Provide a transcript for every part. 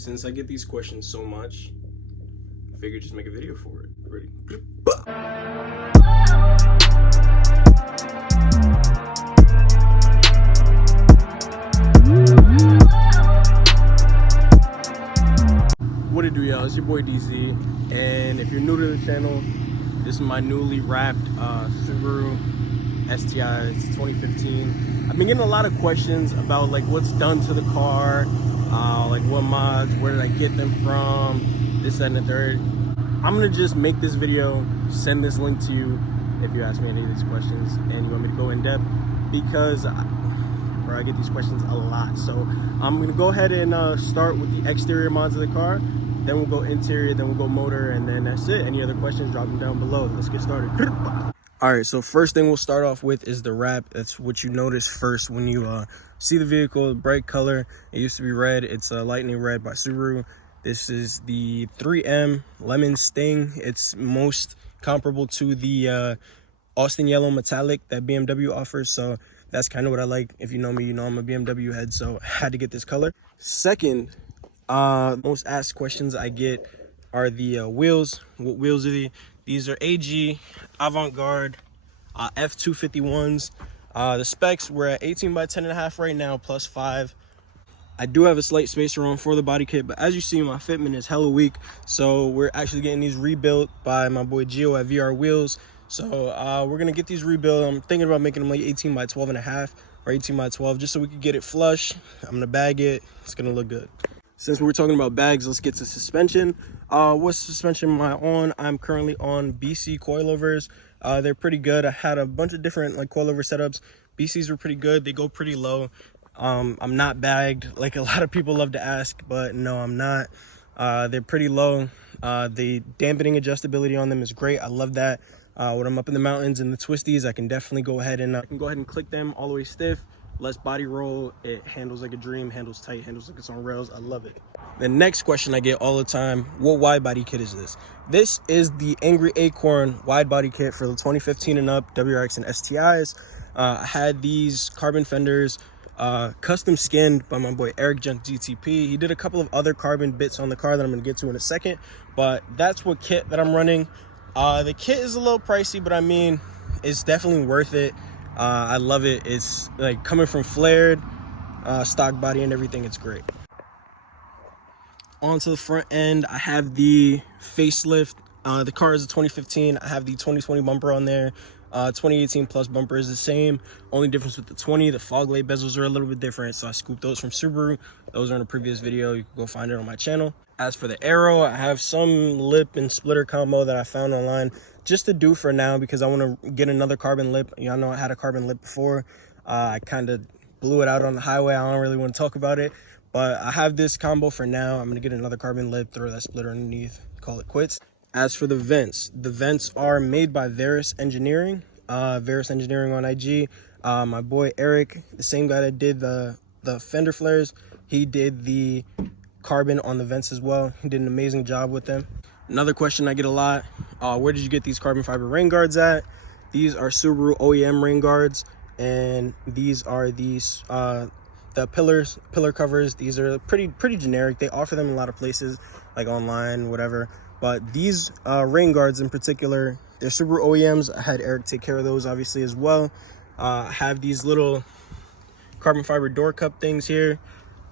Since I get these questions so much, I figured just make a video for it. Ready? What it do, y'all? It's your boy DZ, and if you're new to the channel, this is my newly wrapped Subaru STI. It's 2015. I've been getting a lot of questions about like what's done to the car, like what mods, where did I get them from, this, that, and the third. I'm gonna just make this video, send this link to you if you ask me any of these questions and you want me to go in depth, because I get these questions a lot. So I'm gonna go ahead and start with the exterior mods of the car, then we'll go interior, then we'll go motor, and then that's it. Any other questions, drop them down below. Let's get started. All right, so first thing we'll start off with is the wrap. That's what you notice first when you see the vehicle. Bright color. It used to be red. It's a lightning red by Subaru. This is the 3M Lemon Sting. It's most comparable to the Austin Yellow Metallic that BMW offers, so that's kind of what I like. If you know me, you know I'm a BMW head, so I had to get this color. Second, most asked questions I get are the wheels. What wheels are these? These are AG Avant-Garde F251s. The specs, we're at 18 by 10.5 right now, plus 5. I do have a slight spacer on for the body kit, but as you see, my fitment is hella weak, so we're actually getting these rebuilt by my boy Gio at VR Wheels. So we're gonna get these rebuilt. I'm thinking about making them like 18 by 12.5 or 18 by 12, just so we could get it flush. I'm gonna bag it. It's gonna look good. Since we're talking about bags, let's get to suspension. What suspension am I on? I'm currently on BC coilovers. They're pretty good. I had a bunch of different like coilover setups. BCs were pretty good. They go pretty low. I'm not bagged like a lot of people love to ask, but no, I'm not. They're pretty low. The dampening adjustability on them is great. I love that. When I'm up in the mountains and the twisties, I can definitely go ahead and click them all the way stiff. Less body roll. It handles like a dream, handles tight, handles like it's on rails. I love it. The next question I get all the time: what wide body kit is this? This is the Angry Acorn wide body kit for the 2015 and up WRX and STIs. I had these carbon fenders custom skinned by my boy Eric Junk GTP. He did a couple of other carbon bits on the car that I'm going to get to in a second, but that's what kit that I'm running. The kit is a little pricey, but I mean, it's definitely worth it. I love it. It's like coming from flared stock body and everything. It's great. Onto the front end, I have the facelift. The car is a 2015. I have the 2020 bumper on there. 2018 plus bumper is the same. Only difference with the 20, the fog light bezels are a little bit different, so I scooped those from Subaru. Those are in a previous video. You can go find it on my channel. As for the aero, I have some lip and splitter combo that I found online just to do for now, because I want to get another carbon lip. Y'all know I had a carbon lip before. I kind of blew it out on the highway. I don't really want to talk about it, but I have this combo for now. I'm going to get another carbon lip, throw that splitter underneath, call it quits. As for the vents are made by Varus Engineering. Varus Engineering on IG. My boy Eric, the same guy that did the fender flares, he did the carbon on the vents as well. He did an amazing job with them. Another question I get a lot: where did you get these carbon fiber rain guards at? These are Subaru OEM rain guards, and these are these the pillar covers. These are pretty generic. They offer them in a lot of places, like online, whatever. But these rain guards in particular, they're Subaru OEMs. I had Eric take care of those obviously as well. I have these little carbon fiber door cup things here,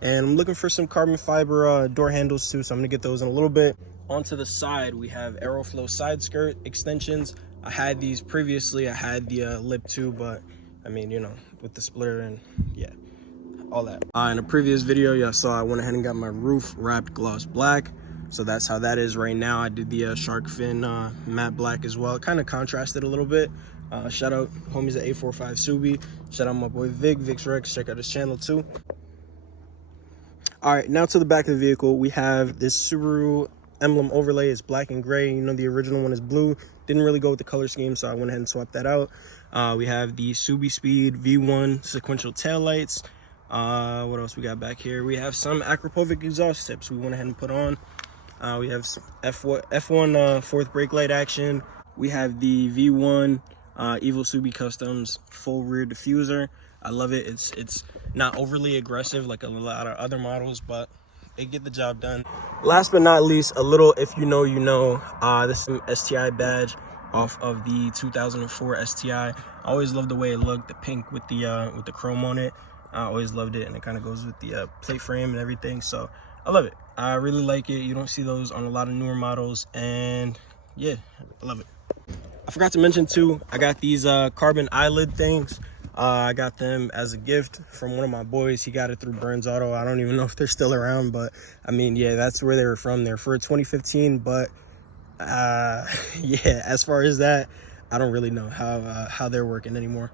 and I'm looking for some carbon fiber door handles too, so I'm gonna get those in a little bit. Onto the side, we have Aeroflow side skirt extensions. I had these previously. I had the lip too, but I mean, you know, with the splitter and yeah, all that. In a previous video, y'all saw I went ahead and got my roof wrapped gloss black. So that's how that is right now. I did the shark fin matte black as well. It kind of contrasted a little bit. Shout out homies at 845 Subi. Shout out my boy Vix Rex. Check out his channel too. All right, now to the back of the vehicle. We have this Subaru emblem overlay. It's black and gray. You know, the original one is blue. Didn't really go with the color scheme, so I went ahead and swapped that out. We have the Subi Speed V1 sequential taillights. What else we got back here? We have some Akrapovic exhaust tips we went ahead and put on. We have F1 fourth brake light action. We have the V1 Evo Subi Customs full rear diffuser. I love it. It's not overly aggressive like a lot of other models, but it get the job done. Last but not least, a little if you know, you know. This is an STI badge off of the 2004 STI. I always loved the way it looked, the pink with the chrome on it. I always loved it, and it kind of goes with the plate frame and everything. So I love it. I really like it. You don't see those on a lot of newer models, and yeah, I love it. I forgot to mention too, I got these carbon eyelid things. I got them as a gift from one of my boys. He got it through Burns Auto. I don't even know if they're still around, but I mean, yeah, that's where they were from. They're for 2015, but yeah, as far as that, I don't really know how they're working anymore.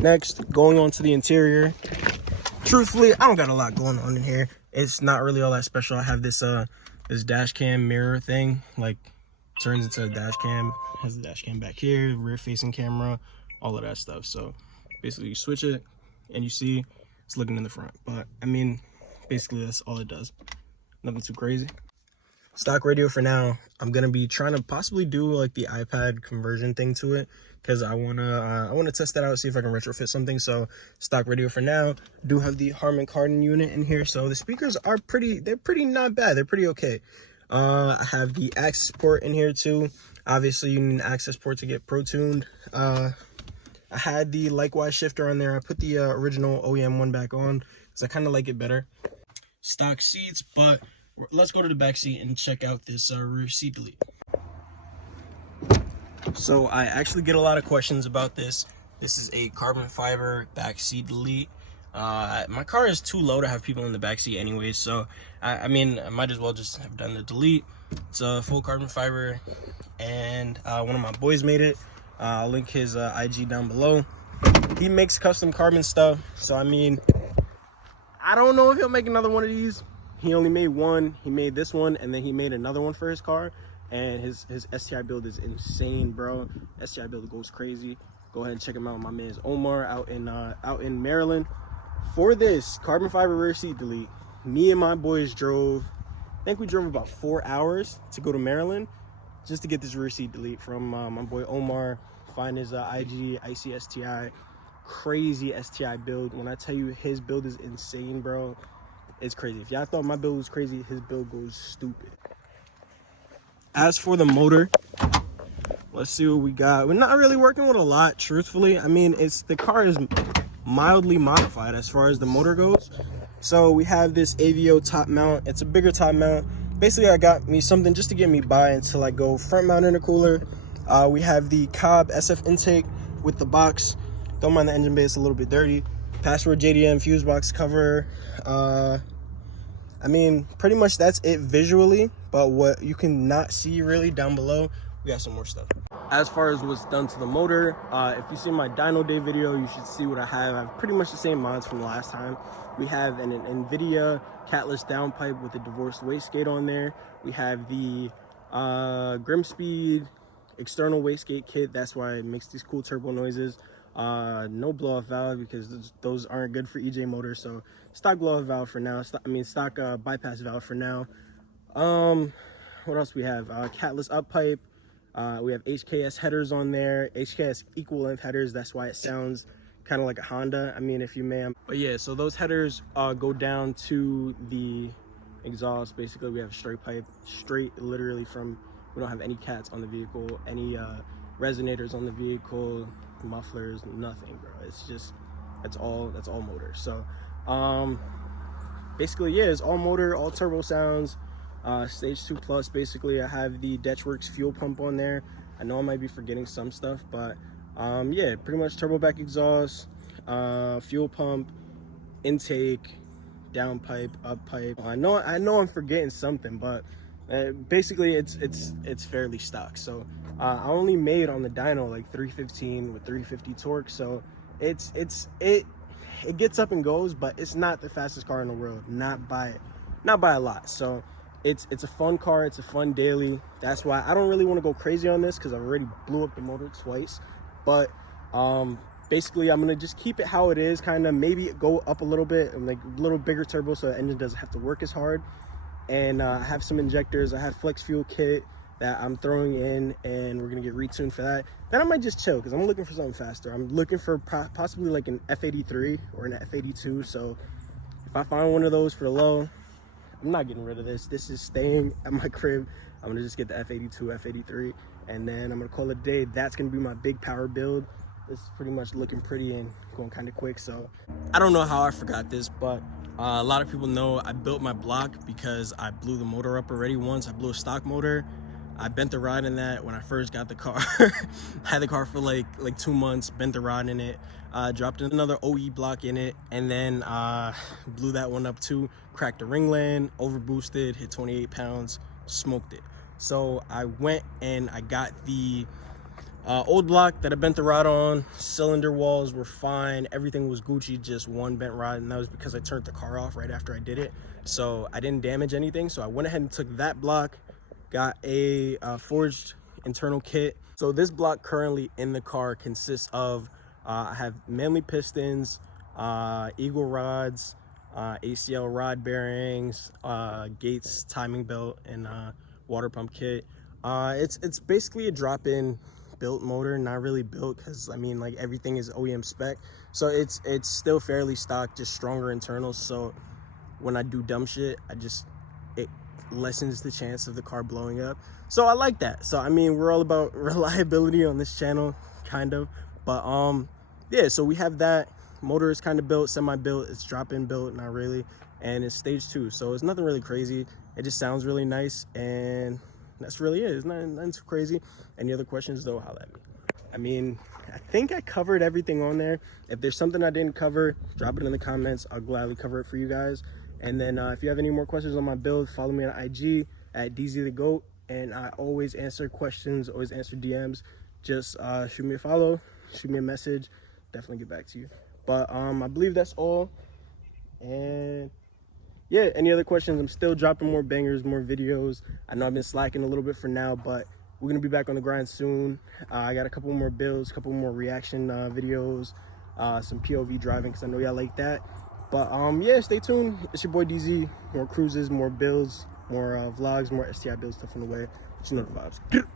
Next, going on to the interior. Truthfully, I don't got a lot going on in here. It's not really all that special. I have this this dash cam mirror thing, like turns into a dash cam. Has the dash cam back here, rear facing camera, all of that stuff. So basically you switch it and you see it's looking in the front. But I mean, basically that's all it does. Nothing too crazy. Stock radio for now. I'm gonna be trying to possibly do like the iPad conversion thing to it, because I wanna test that out, see if I can retrofit something. So stock radio for now. Do have the Harman Kardon unit in here, so the speakers are they're pretty not bad. They're pretty okay. I have the access port in here too. Obviously you need an access port to get Pro Tuned. I had the likewise shifter on there. I put the original OEM one back on because I kind of like it better. Stock seats, but let's go to the back seat and check out this rear seat delete. So I actually get a lot of questions about this. This is a carbon fiber back seat delete. My car is too low to have people in the back seat anyways, so I mean, I might as well just have done the delete. It's a full carbon fiber, and one of my boys made it. I'll link his IG down below. He makes custom carbon stuff, so I mean, I don't know if he'll make another one of these. He only made one. He made this one, and then he made another one for his car, and his STI build is insane, bro. STI build goes crazy. Go ahead and check him out. My man's Omar out in Maryland. For this carbon fiber rear seat delete, me and my boys drove, I think we drove about 4 hours to go to Maryland just to get this rear seat delete from my boy Omar. Find his IG, Icy STI. Crazy STI build. When I tell you his build is insane, bro, it's crazy. If y'all thought my build was crazy, his build goes stupid. As for the motor, let's see what we got. We're not really working with a lot, truthfully. I mean, the car is mildly modified as far as the motor goes. So we have this AVO top mount. It's a bigger top mount. Basically, I got me something just to get me by until I go front mount intercooler. We have the Cobb SF intake with the box. Don't mind the engine bay, it's a little bit dirty. Password JDM fuse box cover. I mean, pretty much that's it visually, but what you can not see really down below, we got some more stuff. As far as what's done to the motor, if you see my dyno day video, you should see what I have. I have pretty much the same mods from last time. We have an NVIDIA catless downpipe with a divorced wastegate on there. We have the Grimspeed external wastegate kit. That's why it makes these cool turbo noises. No blow off valve because those aren't good for EJ motors. So stock blow off valve for now. Stock bypass valve for now. What else we have? Catless up pipe. We have HKS headers on there. HKS equal length headers. That's why it sounds kind of like a Honda. I mean, if you may. But yeah, so those headers go down to the exhaust. Basically, we have straight pipe, straight literally from. We don't have any cats on the vehicle, any resonators on the vehicle, mufflers, nothing, bro. It's just that's all motor. So basically, yeah, it's all motor, all turbo sounds. Stage 2 plus. Basically, I have the Detchworks fuel pump on there. I know I might be forgetting some stuff, but yeah, pretty much turbo back exhaust, fuel pump, intake, down pipe, up pipe. I know I'm forgetting something, but basically it's fairly stock. So I only made on the dyno like 315 with 350 torque, so it gets up and goes, but it's not the fastest car in the world, not by a lot. So it's a fun car, it's a fun daily. That's why I don't really want to go crazy on this, because I've already blew up the motor twice. But basically I'm gonna just keep it how it is, kind of maybe go up a little bit and like a little bigger turbo so the engine doesn't have to work as hard. And I have some injectors. I have flex fuel kit that I'm throwing in, and we're gonna get retuned for that. Then I might just chill, because I'm looking for something faster. I'm looking for possibly like an F83 or an F82. So if I find one of those for low, I'm not getting rid of this. This is staying at my crib. I'm gonna just get the F82, F83, and then I'm gonna call it a day. That's gonna be my big power build. It's pretty much looking pretty and going kind of quick. So I don't know how I forgot this, but a lot of people know I built my block because I blew the motor up already once. I blew a stock motor. I bent the rod in that when I first got the car. Had the car for like 2 months, bent the rod in it, dropped another OE block in it, and then blew that one up too. Cracked the ringland, over boosted, hit 28 pounds, smoked it. So I went and I got the old block that I bent the rod on. Cylinder walls were fine, everything was Gucci, just one bent rod, and that was because I turned the car off right after I did it. So I didn't damage anything, so I went ahead and took that block, got a forged internal kit. So this block currently in the car consists of I have Manley pistons, Eagle rods, ACL rod bearings, Gates timing belt, and water pump kit. It's basically a drop-in built motor, not really built because I mean like everything is OEM spec, so it's still fairly stock, just stronger internals. So when I do dumb shit, it lessens the chance of the car blowing up. So I like that. So I mean, we're all about reliability on this channel, kind of. But yeah, so we have that. Motor is kind of built, semi-built. It's drop-in built, not really. And it's stage 2, so it's nothing really crazy. It just sounds really nice, and that's really it. It's nothing too crazy. Any other questions though, holla at me. I mean, I think I covered everything on there. If there's something I didn't cover, drop it in the comments. I'll gladly cover it for you guys. And then if you have any more questions on my build, follow me on IG at DZ the Goat. And I always answer questions, always answer DMs. Just shoot me a follow, shoot me a message. Definitely get back to you. But I believe that's all. And yeah, any other questions? I'm still dropping more bangers, more videos. I know I've been slacking a little bit for now, but we're gonna be back on the grind soon. I got a couple more builds, a couple more reaction videos, some POV driving, because I know y'all like that. But yeah, stay tuned. It's your boy DZ. More cruises, more builds, more vlogs, more STI builds, stuff on the way. You know the vibes.